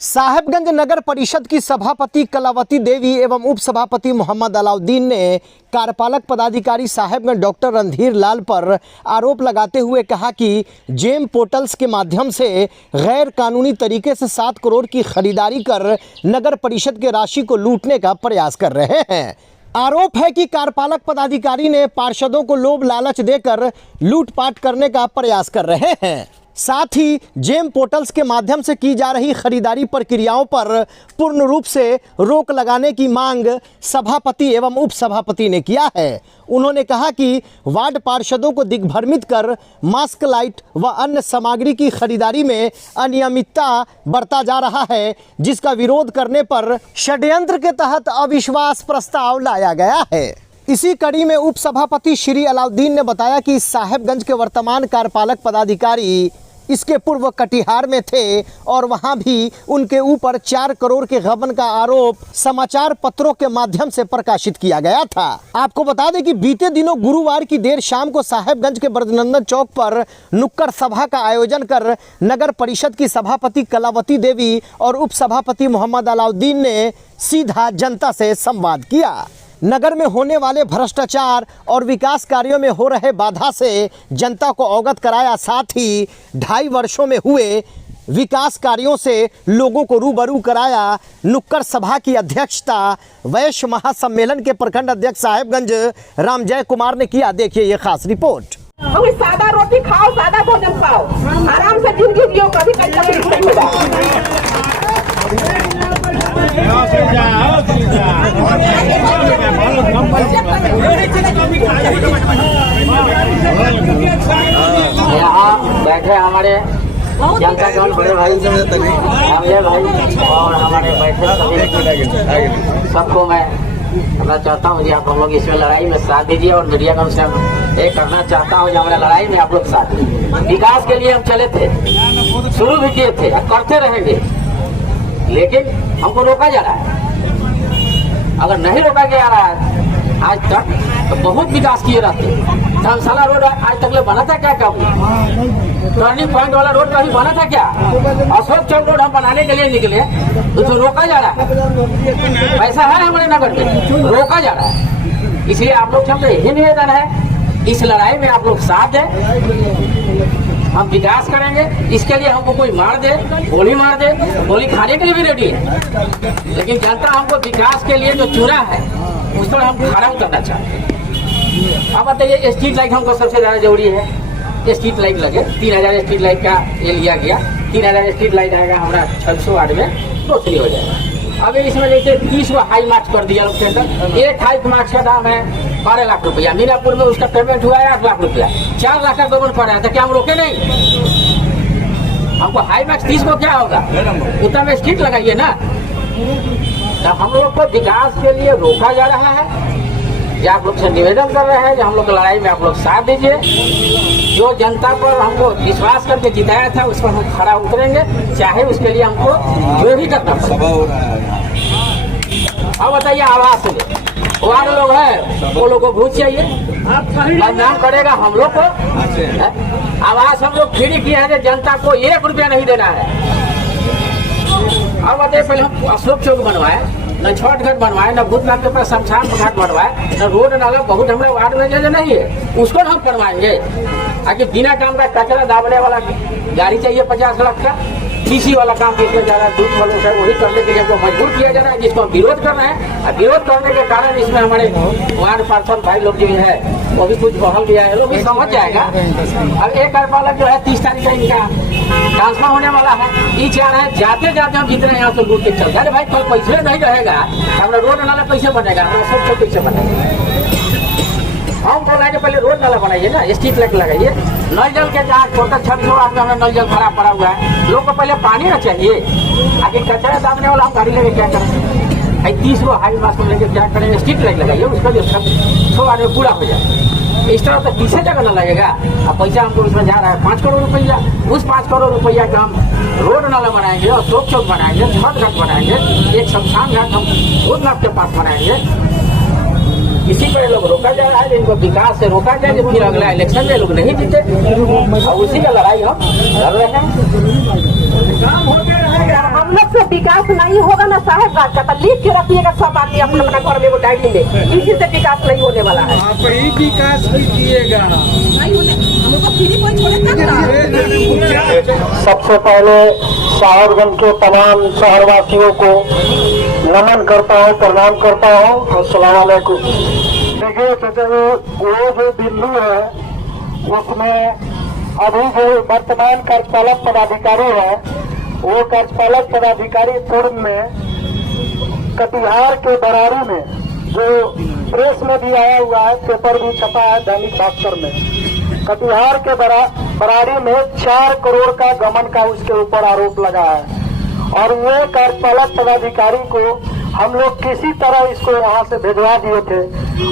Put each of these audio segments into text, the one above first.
साहेबगंज नगर परिषद की सभापति कलावती देवी एवं उप सभापति मोहम्मद अलाउद्दीन ने कार्यपालक पदाधिकारी साहेबगंज डॉक्टर रणधीर लाल पर आरोप लगाते हुए कहा कि जेम पोर्टल्स के माध्यम से गैर कानूनी तरीके से 7 करोड़ की खरीदारी कर नगर परिषद के राशि को लूटने का प्रयास कर रहे हैं। आरोप है कि कार्यपालक पदाधिकारी ने पार्षदों को लोभ लालच देकर लूटपाट करने का प्रयास कर रहे हैं। साथ ही जेम पोर्टल्स के माध्यम से की जा रही खरीदारी प्रक्रियाओं पर पूर्ण रूप से रोक लगाने की मांग सभापति एवं उप सभापति ने किया है। उन्होंने कहा कि वार्ड पार्षदों को दिग्भ्रमित कर मास्क लाइट व अन्य सामग्री की खरीदारी में अनियमितता बरता जा रहा है, जिसका विरोध करने पर षड्यंत्र के तहत अविश्वास प्रस्ताव लाया गया है। इसी कड़ी में उप सभापति श्री अलाउद्दीन ने बताया कि साहेबगंज के वर्तमान कार्यपालक पदाधिकारी इसके पूर्व कटिहार में थे और वहां भी उनके ऊपर 4 करोड़ के गबन का आरोप समाचार पत्रों के माध्यम से प्रकाशित किया गया था। आपको बता दें कि बीते दिनों गुरुवार की देर शाम को साहेबगंज के ब्रजनंदन चौक पर नुक्कड़ सभा का आयोजन कर नगर परिषद की सभापति कलावती देवी और उप सभापति मोहम्मद अलाउद्दीन ने सीधा जनता से संवाद किया। नगर में होने वाले भ्रष्टाचार और विकास कार्यों में हो रहे बाधा से जनता को अवगत कराया। साथ ही 2.5 वर्षों में हुए विकास कार्यों से लोगों को रूबरू कराया। नुक्कड़ सभा की अध्यक्षता वैश्य महासम्मेलन के प्रखंड अध्यक्ष साहेबगंज रामजय कुमार ने किया। देखिए ये खास रिपोर्ट। सादा रोटी खाओ, सादा भोजन खाओ, आराम से जिंदगी जियो, कभी तकलीफ नहीं होगा। यहाँ बैठे हमारे जनता के बड़े भाई हमले भाई और हमारे बैठे सबको मैं करना चाहता हूँ जी, आप हम लोग इसमें लड़ाई में साथ दीजिए और मीडिया का से एक करना चाहता हूँ जो हमारे लड़ाई में आप लोग साथ दीजिए। विकास के लिए हम चले थे, शुरू भी किए थे, करते रहेंगे, लेकिन हमको रोका जा रहा है। अगर नहीं रोका गया रहा है आज तक तो बहुत विकास किए रहते। धर्मशाला रोड आज तक ले बना था क्या? टर्निंग पॉइंट वाला रोड कभी बना था क्या? अशोक चौक रोड हम बनाने के लिए निकले तो रोका जा रहा है। पैसा है हमारे नगर में, रोका जा रहा है। इसलिए आप लोग हमसे यही निवेदन है, इस लड़ाई में आप लोग साथ दें, हम विकास करेंगे। इसके लिए हमको कोई मार दे, गोली मार दे, गोली खाने के लिए भी रेडी है, लेकिन जनता हमको विकास के लिए जो चुना है उस पर हम खड़ा उतरना चाहते हैं। अब बताइए, स्ट्रीट लाइट हमको सबसे ज्यादा जरूरी है। स्ट्रीट लाइट लगे, 3000 स्ट्रीट लाइट का ये लिया गया। 3000 स्ट्रीट लाइट आएगा हमारा 600 वार्ड में, तो फ्री हो जाएगा। अभी इसमें जैसे 30 हाई मार्क्स कर दिया लोग। एक हाई मार्क्स का दाम है 12 लाख रुपया। मीनापुर में उसका पेमेंट हुआ है 8 लाख रुपया। 4 लाख का गबन पड़ रहा है, तो क्या हम रोके नहीं? हमको हाई मार्क्स 30 को क्या होगा, उतना में स्ट्रीट लगाइए ना। तो हम लोग को विकास के लिए रोका जा रहा है। या आप लोग से निवेदन कर रहे हैं कि हम लोग लड़ाई में आप लोग साथ दीजिए। जो जनता पर हमको विश्वास करके जिताया था उस पर हम खड़ा उतरेंगे, चाहे उसके लिए हमको जो भी करना पड़े। अब बताइए, आवास से वार्ड लोग है, वो लोग को घूस चाहिए, बदनाम करेगा हम लोग को। आवास हम लोग फ्री किया है, जनता को 1 रुपया नहीं देना है। अब बताइए, पहले हम अशोक चौक बनवाए, न छठ घाट बनवाए, न भूतनाथ के पास शमशान घाट बनवाए, न रोड नाला बहुत हमारे वार्ड में जगह नहीं है, उसको हम करवाएंगे। आगे बिना काम का कचरा दाबने वाला गाड़ी चाहिए 50 लाख का, किसी वाला काम किया जा रहा है, दूध वालों से वही करने के लिए हमको मजबूर किया जा रहा है, जिसको हम विरोध कर रहे हैं। और विरोध करने के कारण इसमें हमारे वार्ड पार्षद भाई लोग जो है वो भी कुछ बहल दिया है, लोग भी समझ जाएगा। अब एक कार्यपालक जो है 30 तारीख का इनका ट्रांसफर होने वाला है। ये चाह रहे हैं जाते जाते हम जितने यहाँ से लूट के चल रहे। भाई कल पैसे नहीं रहेगा, हमारा रोड नाला कैसे बनेगा, हमारा सब चौक कैसे बनेगा? हम बोला पहले रोड नाला बनाइए ना, स्ट्रीट लाइट लगाइए। नल जल के जहाँ छोटा 600 वार्ड में हमें नल जल खराब पड़ा हुआ है, लोग को पहले पानी ना चाहिए। आगे कचरा दाबने वाला हम गाड़ी लेके क्या करेंगे? 30 हाई मास्क लेके क्या करेंगे? स्ट्रीट लाइट लगाइए, उसका जो 100 वार्ड में पूरा हो जाए। इस तरह तो पीछे जगह न लगेगा। अब पैसा हमको उसमें जा रहा है 5 करोड़ रुपया। उस 5 करोड़ रुपया का हम रोड नाला बनाएंगे, अशोक चौक बनाएंगे, छठ घाट बनाएंगे, एक शमशान घाट हम भूतनाथ के पास बनाएंगे। इसी पर लोग रोका जा रहा है, इनको विकास से रोका जाए, जब फिर अगला इलेक्शन में लोग नहीं जीते, और उसी का लड़ाई हम लड़ रहे हैं। हम लोग से विकास नहीं होगा ना साहेबगंज का, तो लिख के रखिएगा सब आदमी अपने अपने घर में वो डायरी में, इसी से विकास नहीं होने वाला है। आप ही विकास कीजिएगा। सबसे पहले साहेबगंज के तमाम शहरवासियों को नमन करता हूँ, प्रणाम करता हूँ। अस्सलाम वालेकुम। देखिए चाचा, वो जो बिंदु है उसमें अभी जो वर्तमान कार्यपालक पदाधिकारी है, वो कार्यपालक पदाधिकारी पूर्व में कटिहार के बरारी में, जो प्रेस में भी आया हुआ है, पेपर भी छपा है दैनिक भास्कर में, कटिहार के बरारी में 4 करोड़ का गमन का उसके ऊपर आरोप लगा है। और ये कार्यपालक पदाधिकारी को हम लोग किसी तरह इसको यहाँ से भिजवा दिए थे,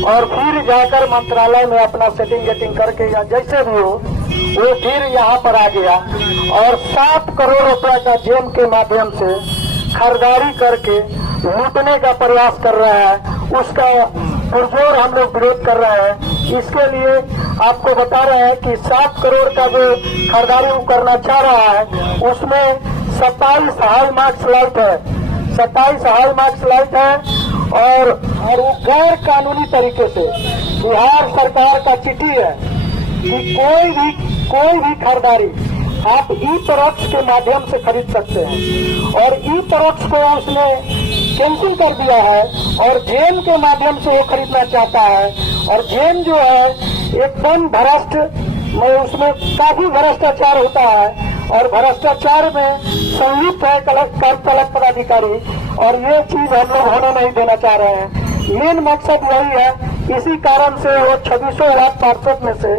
और फिर जाकर मंत्रालय में अपना सेटिंग गेटिंग करके या जैसे भी हो वो फिर यहाँ पर आ गया और 7 करोड़ रुपया का जेम के माध्यम से खरीदारी करके लूटने का प्रयास कर रहा है। उसका पुरजोर हम लोग विरोध कर रहे हैं। इसके लिए आपको बता रहे हैं कि 7 करोड़ का जो खरीदारी वो करना चाह रहा है, उसमें 27 हाई मार्क्स लाइट है, 27 हाई मार्क्स लाइट है, और वो गैर कानूनी तरीके से बिहार सरकार का चिट्ठी है कि कोई भी खरीदारी आप ई-पैरोक्स के माध्यम से खरीद सकते हैं, और ई-पैरोक्स को उसने कैंसिल कर दिया है और जेम के माध्यम से वो खरीदना चाहता है। और जेम जो है एकदम भ्रष्ट, उसमें काफी भ्रष्टाचार होता है, और भ्रष्टाचार में संयुक्त है कार्यपालक पदाधिकारी, और ये चीज हम लोग होने नहीं देना चाह रहे हैं। मेन मकसद यही है। इसी कारण से वो 26 लाख पार्षद में से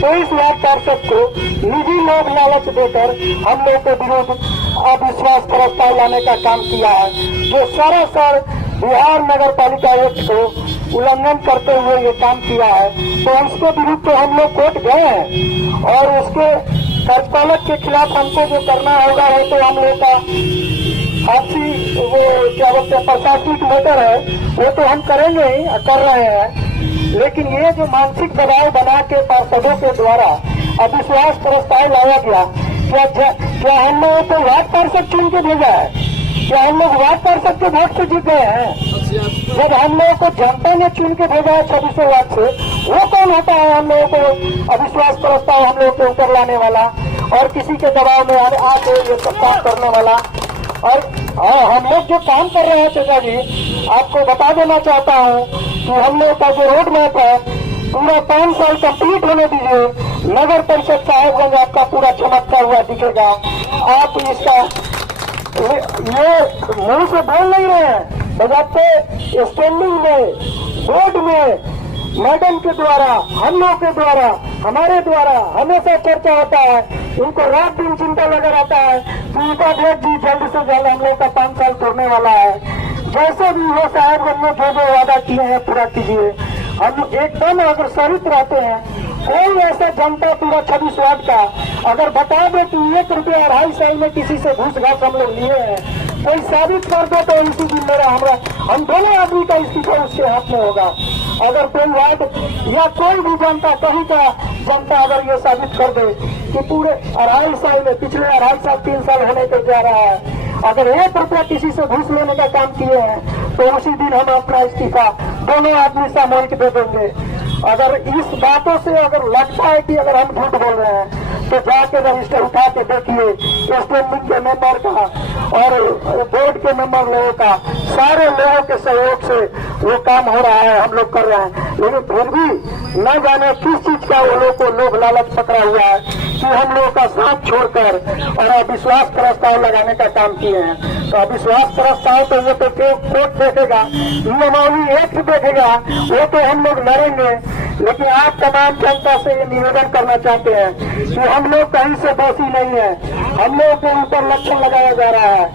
23 लाख पार्षद को निजी लोभ लालच देकर हम लोग के विरुद्ध अविश्वास प्रस्ताव लाने का काम किया है, जो सरासर बिहार नगर पालिका एक्ट को उल्लंघन करते हुए ये काम किया है। तो उसके विरुद्ध तो हम लोग कोर्ट गए हैं, और उसके कार्यपालक के खिलाफ हमको जो करना होगा वो तो हम लोग का आपसी वो क्या बोलते हैं प्रशासनिक मैटर है, वो तो हम करेंगे ही, कर रहे हैं। लेकिन ये जो मानसिक दबाव बना के पार्षदों के द्वारा अविश्वास प्रस्ताव लाया गया, क्या हम लोगों को वार्ड पार्षद चुन के भेजा है? क्या हम लोग वार्ड पार्षद के वोट से जीत गए हैं? जब हम लोगों को जनता ने चुन के भेजा है 26 वार्ड से, वो कौन होता है हम लोगों को अविश्वास प्रस्ताव हम लोगों के ऊपर लाने वाला और किसी के दबाव में आके ये सब काम करने वाला? और हम लोग जो काम कर रहे हैं चाचा जी, आपको बता देना चाहता हूँ कि हम लोग का जो रोड मैप है पूरा 5 साल कंप्लीट होने दीजिए, नगर परिषद साहेबगंज आपका पूरा चमकता हुआ दिखेगा। आप इसका ये मुंह से बोल नहीं रहे हैं, बजाते स्टैंडिंग में, बोर्ड में, मैडम के द्वारा, हम लोग के द्वारा, हमारे द्वारा हमेशा चर्चा होता है। इनको रात दिन चिंता लगा रहता है कि इनका डेट जी जल्द से जल्द हम लोग का 5 साल तोड़ने वाला है। जैसे भी वो साहेबगंज में जो वादा किए हैं पूरा कीजिए। हम एकदम अग्रसरित रहते हैं। कोई ऐसा जनता पूरा 26 वार्ड का अगर बता दे कि 1 रुपया 2.5 साल में किसी से घूस घास हम लोग लिए हैं, कोई साबित कर दे तो इसी दिन मेरा हम दोनों आदमी का इस्तीफा उसके हाथ में होगा। अगर कोई वार्ड या कोई भी जनता, कहीं का जनता अगर ये साबित कर दे कि पूरे 2.5 साल में, पिछले 2.5 साल 3 साल होने को जा रहा है, अगर 1 रुपया किसी से घूस लेने का काम किए हैं, तो उसी दिन हम अपना इस्तीफा दोनों आदमी सामूहिक दे देंगे। अगर इस बातों से अगर लगता है कि अगर हम झूठ बोल रहे हैं, तो जाके रजिस्टर उठा के देखिए स्टैंडिंग के मेंबर का और बोर्ड के मेंबर लोगों का, सारे लोगों के सहयोग से वो काम हो रहा है, हम लोग कर रहे हैं। लेकिन फिर भी न जाने किस चीज का वो लोग को लोभ लालच पकड़ा हुआ है कि हम लोगों का साथ छोड़कर और अविश्वास प्रस्ताव लगाने का काम किए हैं। तो अविश्वास प्रस्ताव तो ये तो कोर्ट देखेगा, नियमावली एक्ट देखेगा, वो तो हम लोग लड़ेंगे। लेकिन आप तमाम जनता से ये निवेदन करना चाहते हैं कि हम लोग कहीं से दोषी नहीं है। हम लोगों के ऊपर लक्षण लगाया जा रहा है,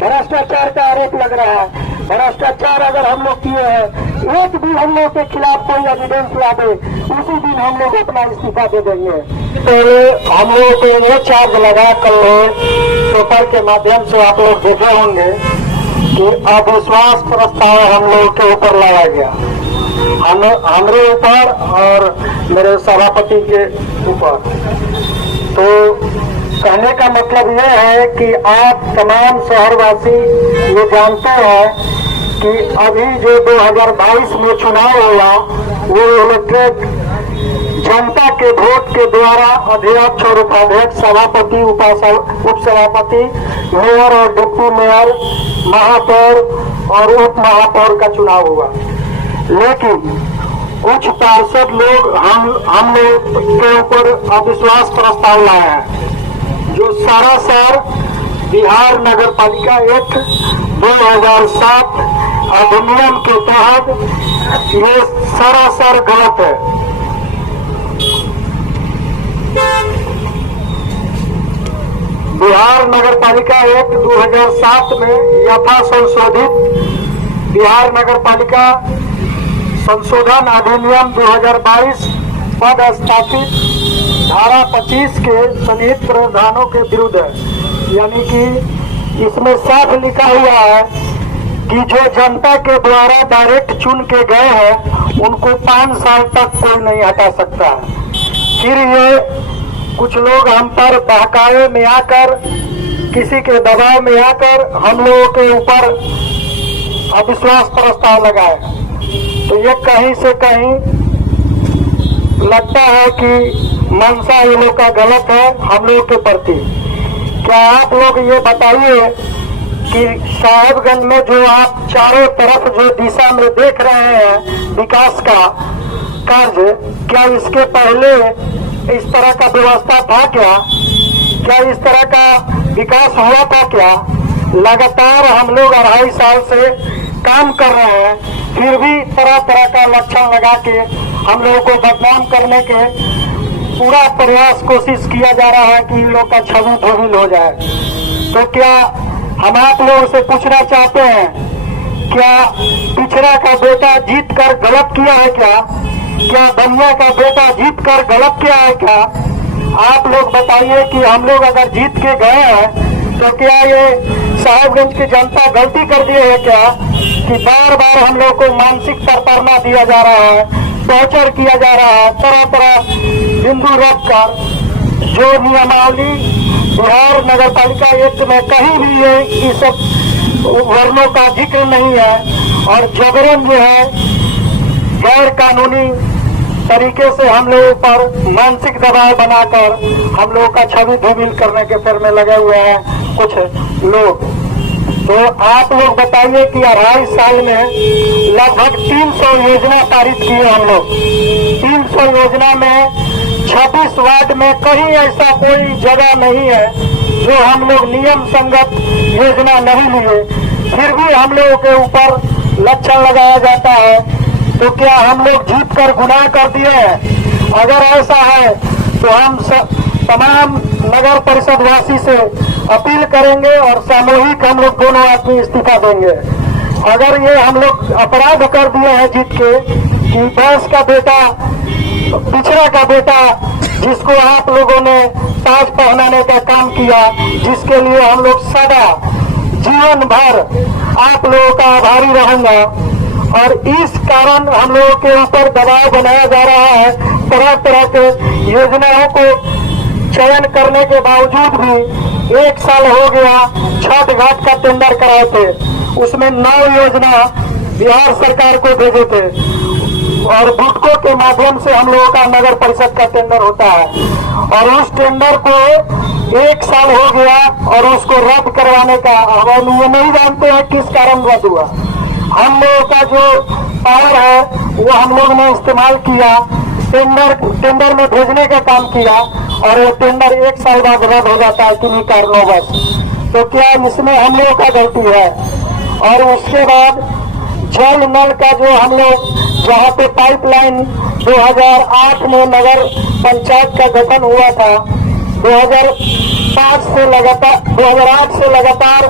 भ्रष्टाचार का आरोप लग रहा है। भ्रष्टाचार अगर हम लोग किए हैं, एक भी हम लोग के खिलाफ कोई एविडेंस ला दे, उसी दिन हम लोग अपना इस्तीफा दे देंगे। पहले हम लोग को ये चार्ज लगा कर पेपर के माध्यम से आप लोग देखे होंगे कि अविश्वास प्रस्ताव हम लोग के ऊपर लाया गया। हमारे ऊपर और मेरे सभापति के ऊपर। तो कहने का मतलब यह है कि आप तमाम शहरवासी ये जानते हैं कि अभी जो 2022 में चुनाव हुआ वो इलेक्टेड जनता के वोट के द्वारा अध्यक्ष और उपाध्यक्ष, सभापति, उप सभापति, मेयर और डिप्टी मेयर, महापौर और उप महापौर का चुनाव हुआ। लेकिन कुछ पार्षद लोग हम लोग के ऊपर अविश्वास प्रस्ताव लाए हैं, जो सरासर बिहार नगर पालिका एक्ट 2007 अधिनियम के तहत ये सरासर गलत है। बिहार नगर पालिका एक्ट 2007 में यथा संशोधित बिहार नगर पालिका संशोधन अधिनियम 2022 पद स्थापित धारा 25 के सन्निहित प्रावधानों के विरुद्ध है। यानी कि इसमें साफ लिखा हुआ है कि जो जनता के द्वारा डायरेक्ट चुन के गए हैं उनको 5 साल तक कोई नहीं हटा सकता है। फिर ये कुछ लोग हम पर बहकावे में आकर, किसी के दबाव में आकर हम लोगों के ऊपर अविश्वास प्रस्ताव लगाए। तो ये कहीं से कहीं लगता है कि मंशा ये लोग का गलत है हम लोग के प्रति। क्या आप लोग ये बताइए कि साहेबगंज में जो आप चारों तरफ जो दिशा में देख रहे हैं विकास का कार्य, क्या इसके पहले इस तरह का व्यवस्था था क्या? क्या इस तरह का विकास हुआ था क्या? लगातार हम लोग 2.5 साल से काम कर रहे हैं, फिर भी तरह तरह का लक्षण लगा के हम लोगों को बदनाम करने के पूरा प्रयास कोशिश किया जा रहा है कि इन लोग का छवि धूमिल हो जाए। तो क्या हम आप लोगों से पूछना चाहते हैं, क्या पिछड़ा का बेटा जीत कर गलत किया है क्या? क्या बनिया का बेटा जीत कर गलत किया है क्या? आप लोग बताइए कि हम लोग अगर जीत के गए हैं तो क्या ये साहेबगंज की जनता गलती कर दी है क्या कि बार बार हम लोग को मानसिक प्रताड़ना दिया जा रहा है, टॉर्चर किया जा रहा है, तरह तरह बिंदु रख कर। जो नियमावली बिहार नगर पालिका एक्ट में कहीं भी ये सब वर्णों का जिक्र नहीं है, और जबरन जो है गैर कानूनी तरीके से हम लोगों पर मानसिक दबाव बनाकर हम लोगों का छवि धूमिल करने के पर में लगे हुए हैं कुछ लोग। तो आप लोग बताइए कि 2.5 साल में लगभग 300 योजना पारित किए हम लोग। 300 योजना में 26 वार्ड में कहीं ऐसा कोई जगह नहीं है जो हम लोग नियम संगत योजना नहीं लिए, फिर भी हम लोगों के ऊपर लक्षण लगाया जाता है। तो क्या हम लोग जीत कर गुनाह कर दिए हैं? अगर ऐसा है तो हम तमाम नगर परिषद वासी से अपील करेंगे और सामूहिक हम लोग दोनों आदमी इस्तीफा देंगे। अगर ये हम लोग अपराध कर दिए हैं जीत के कि बैंस का बेटा, पिछड़ा का बेटा, जिसको आप लोगों ने ताज पहनाने का काम किया, जिसके लिए हम लोग सदा जीवन भर आप लोगों का आभारी रहूंगा, और इस कारण हम लोगों के ऊपर दबाव बनाया जा रहा है। तरह तरह के योजनाओं को चयन करने के बावजूद भी 1 साल हो गया छठ घाट का टेंडर कराए थे, उसमें 9 योजना बिहार सरकार को भेजे थे, और बुटको के माध्यम से हम लोगों का नगर परिषद का टेंडर होता है, और उस टेंडर को 1 साल हो गया और उसको रद्द करवाने का हम ये नहीं जानते हैं किस कारण रद्द हुआ। हम लोगों का जो पावर है वो हम लोग ने इस्तेमाल किया, टेंडर में भेजने का काम किया, और ये टेंडर 1 साल बाद रद्द हो जाता है किन्हीं कारणों बस। तो क्या इसमें हम लोगों का गलती है? और उसके बाद जल नल का जो हम लोग जहाँ पे पाइपलाइन 2008 में नगर पंचायत का गठन हुआ था, 2008 से लगातार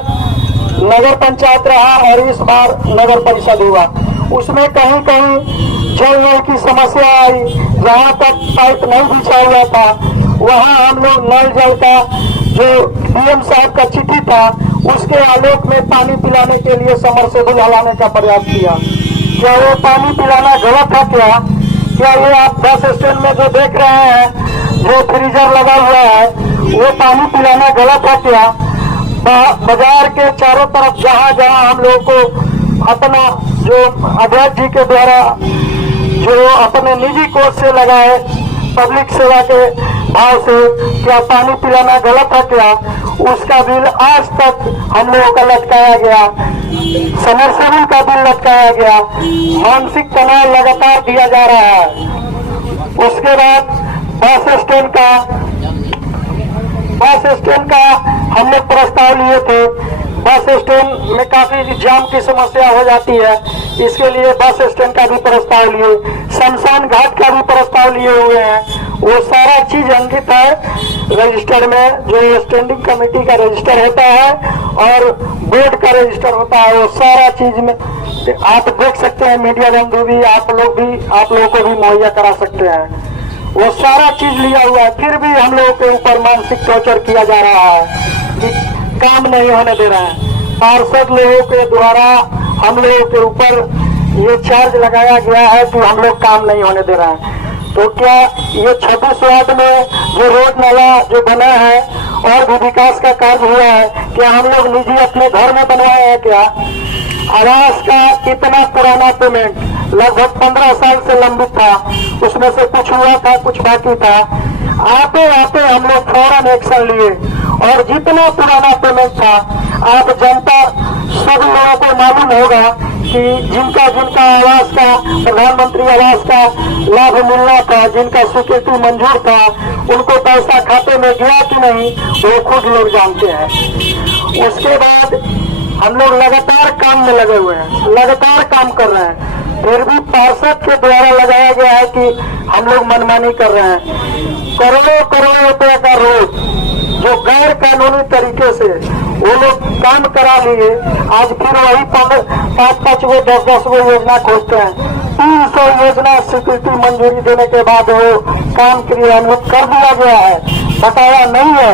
नगर पंचायत रहा और इस बार नगर परिषद हुआ, उसमें कहीं कहीं जल नल की समस्या आई। जहाँ तक पाइप नहीं बिछा हुआ था वहाँ हम लोग नल जल का जो डीएम साहब का चिट्ठी था उसके आलोक में पानी पिलाने के लिए समरसेबल हलाने का प्रयास किया। क्या वो पानी पिलाना गलत है क्या ये आप बस स्टैंड में जो देख रहे हैं जो फ्रीजर लगा हुआ है वो पानी पिलाना गलत है क्या? बाजार के चारों तरफ जहाँ जहाँ हम लोगों को अपना जो अध्यक्ष जी के द्वारा जो अपने निजी कोष से लगाए पब्लिक सेवा के भाव से क्या पानी पिलाना गलत है क्या? उसका बिल आज तक हम लोगों का लटकाया गया, समरसेबल का बिल लटकाया गया, मानसिक तनाव लगातार दिया जा रहा है। उसके बाद बस स्टैंड का हम लोग प्रस्ताव लिए थे। बस स्टैंड में काफी जाम की समस्या हो जाती है, इसके लिए बस स्टैंड का भी प्रस्ताव लिए, शमशान घाट का भी प्रस्ताव लिए हुए हैं। वो सारा चीज अंकित है रजिस्टर में, जो स्टैंडिंग कमेटी का रजिस्टर होता है और बोर्ड का रजिस्टर होता है। वो सारा चीज में आप देख सकते हैं, मीडिया बंधु भी आप लोगों को भी मुहैया करा सकते हैं। वो सारा चीज लिया हुआ है, फिर भी हम लोगों के ऊपर मानसिक टॉर्चर किया जा रहा है कि काम नहीं होने दे रहा है। पार्षद लोगों के द्वारा हम लोगों के ऊपर ये चार्ज लगाया गया है कि हम लोग काम नहीं होने दे रहे हैं। तो क्या ये 26 वार्ड में जो रोड नाला जो बना है और भी विकास का कार्य हुआ है, क्या हम लोग निजी अपने घर में बनवाए हैं क्या? आवास का इतना पुराना पेमेंट लगभग 15 साल से लंबित था, उसमें से कुछ हुआ था, कुछ बाकी था। आते आते हम लोग फौरन एक्शन लिए और जितना पुराना पेमेंट था, आप जनता सब लोगों को मालूम होगा कि जिनका आवास का प्रधानमंत्री आवास का लाभ मिलना था, जिनका स्वीकृति मंजूर था, उनको पैसा खाते में गया कि नहीं वो खुद लोग जानते हैं। उसके बाद हम लोग लगातार काम में लगे हुए हैं, लगातार काम कर रहे हैं, फिर भी पार्षद के द्वारा लगाया गया है कि हम लोग मनमानी कर रहे हैं। करोड़ों रुपए का रोड जो गैर कानूनी तरीके से वो लोग काम करा लिए, आज फिर वही 5-5 गो 10-10 गो योजना खोजते हैं। 300 योजना स्वीकृति मंजूरी देने के बाद वो काम क्रियान्वित कर दिया गया है, बताया नहीं है।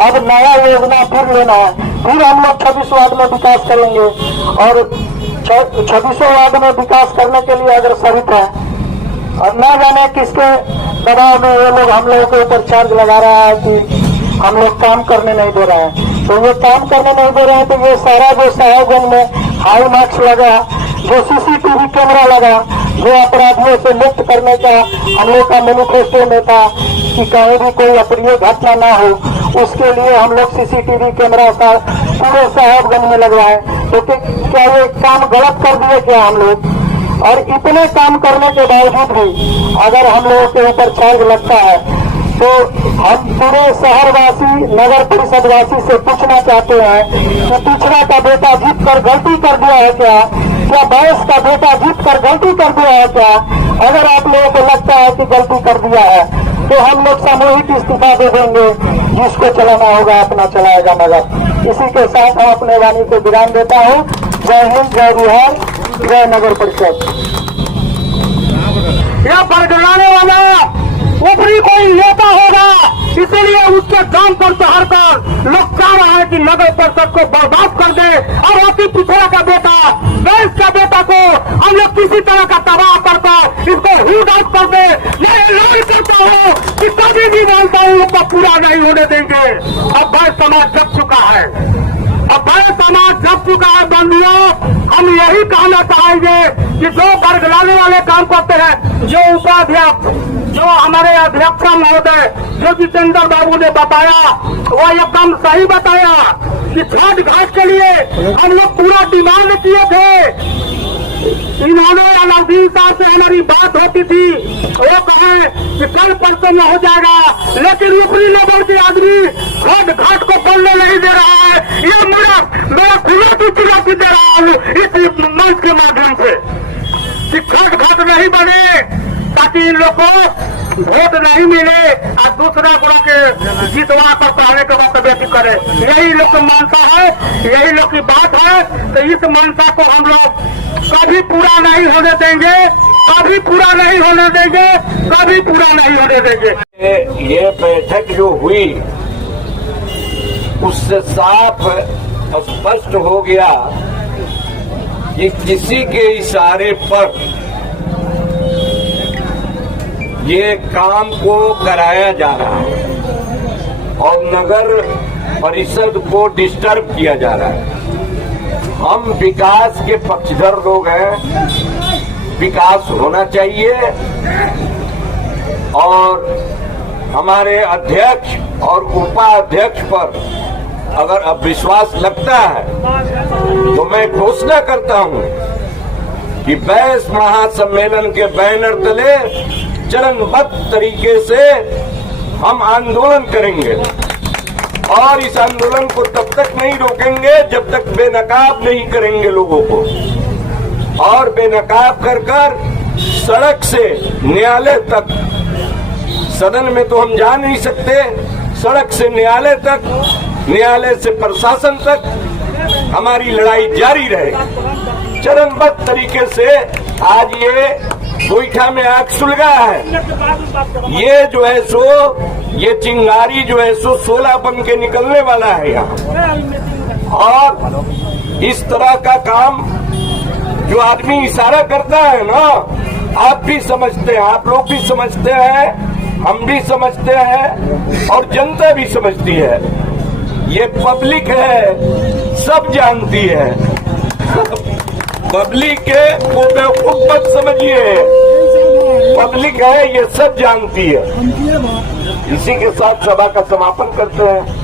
अब नया योजना फिर लेना है, फिर हम लोग 26 वार्ड में विकास करेंगे और 26 वार्ड में विकास करने के लिए अग्रसरित है। और न जाने किसके दबाव में ये लोग हम लोगों के ऊपर चार्ज लगा रहा है कि हम लोग काम करने नहीं दे रहे हैं। तो ये काम करने नहीं दे रहे हैं, तो ये सारा जो साहेबगंज में हाई मार्क्स लगा, जो सीसीटीवी कैमरा लगा, जो अपराधियों से मुक्त करने का हम लोग का मैनिफेस्टो में था कि कहीं भी कोई अप्रिय घटना ना हो, उसके लिए हम लोग सीसीटीवी कैमरा का पूरे साहेबगंज में लगवाए। तो क्या ये काम गलत कर दिए क्या हम लोग? और इतने काम करने के बावजूद भी अगर हम लोगों के ऊपर चार्ज लगता है, तो हम पूरे शहरवासी नगर परिषद वासी से पूछना चाहते हैं कि पिछड़ा का बेटा जीत कर गलती कर दिया है क्या? क्या बायस का बेटा जीत कर गलती कर दिया है क्या? अगर आप लोगों को लगता है कि गलती कर दिया है, तो हम लोग सामूहिक इस्तीफा दे देंगे, जिसको चलाना होगा अपना चलाएगा नगर। इसी के साथ हम अपने वाणी को विराम देता हूँ। जय हिंद, जय बिहार, जय नगर परिषद। यह बरगलाने वाला ऊपरी कोई नेता होगा, इसीलिए उसके दाम पर चढ़कर लोग चाह रहा है कि नगर परिषद को बर्बाद कर दे और अति पिछड़ा का बेटा, देश का बेटा को हम लोग किसी तरह का तबाह करकर इसको ही आउट कर दे। नहीं करता हूँ कि कभी भी मानता हूँ उसको पूरा नहीं होने देंगे। अब भाई समाज जग चुका है, अब भाई समाज जग चुका है। बंधुओं, हम यही कहना चाहेंगे कि जो बरगलाने वाले काम करते हैं, जो उपाध्यक्ष, जो हमारे अध्यक्ष महोदय, जो जितेंद्र बाबू ने बताया, वो एकदम सही बताया कि छठ घाट के लिए हम लोग पूरा डिमांड किए थे। इन्होंने अलाउद्दीन साहब से हमारी बात होती थी, वो कहे कि कल परसों में हो जाएगा, लेकिन ऊपरी लेवल के आदमी छठ घाट को बनने नहीं दे रहा है। ये मेरा खुला की चुनौती दे रहा हूँ इस मंच के माध्यम से कि छठ घाट नहीं बने, ताकि इन लोग को वोट नहीं मिले और दूसरा गुरु के जितवा कर पहले के बाद बेटी करे। यही लोग की मानसा है, यही लोग की बात है। तो इस मानसा को हम लोग कभी पूरा नहीं होने देंगे, कभी पूरा नहीं होने देंगे, कभी पूरा नहीं होने देंगे। ये बैठक जो हुई उससे साफ स्पष्ट हो गया कि किसी के इशारे पर ये काम को कराया जा रहा है और नगर परिषद को डिस्टर्ब किया जा रहा है। हम विकास के पक्षधर लोग हैं, विकास होना चाहिए और हमारे अध्यक्ष और उपाध्यक्ष पर अगर अविश्वास लगता है तो मैं घोषणा करता हूं कि बैस महासम्मेलन के बैनर तले चरणबद्ध तरीके से हम आंदोलन करेंगे और इस आंदोलन को तब तक नहीं रोकेंगे जब तक बेनकाब नहीं करेंगे लोगों को, और बेनकाब कर कर सड़क से न्यायालय तक, सदन में तो हम जा नहीं सकते, सड़क से न्यायालय तक, न्यायालय से प्रशासन तक हमारी लड़ाई जारी रहे। चरणबद्ध तरीके से आज ये गोईठा में आग सुलगा है, ये जो है सो ये चिंगारी जो है सो 16 बन के निकलने वाला है यहाँ। और इस तरह का काम जो आदमी इशारा करता है ना, आप भी समझते हैं, आप लोग भी समझते हैं, हम भी समझते हैं और जनता भी समझती है। ये पब्लिक है, सब जानती है। पब्लिक को बेवकूफ मत समझिए, पब्लिक है, ये सब जानती है। इसी के साथ सभा का समापन करते हैं।